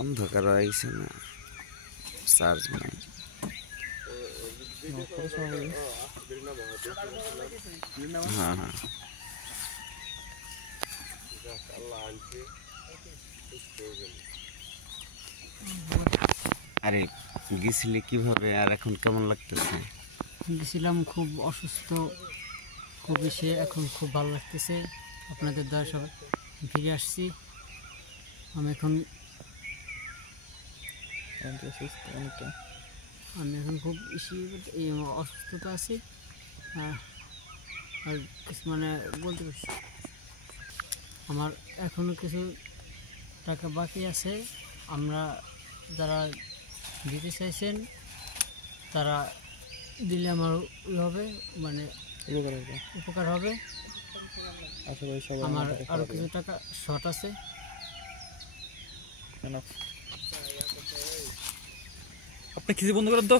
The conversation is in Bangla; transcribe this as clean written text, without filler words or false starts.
অন্ধকার হয়েছে না, চার্জ নাই। হ্যাঁ হ্যাঁ, আরে গেছিলে কিভাবে আর এখন কেমন লাগতেছে? গেছিলাম খুব অসুস্থ, খুব এসে এখন খুব ভালো লাগতেছে। আপনাদের দ্বারা সব ফিরে আসছি। আমি এখন খুব বেশি এই অসুস্থতা আছি। আর কিছু মানে বলতে পারছি, আমার এখনো কিছু টাকা বাকি আছে। আমরা যারা দিতে চাইছেন তারা দিলে আমার হবে, মানে উপকার হবে। আমার আরো কিছু টাকা শর্ট আছে। আপনি খিচে বন্ধ করেন তো।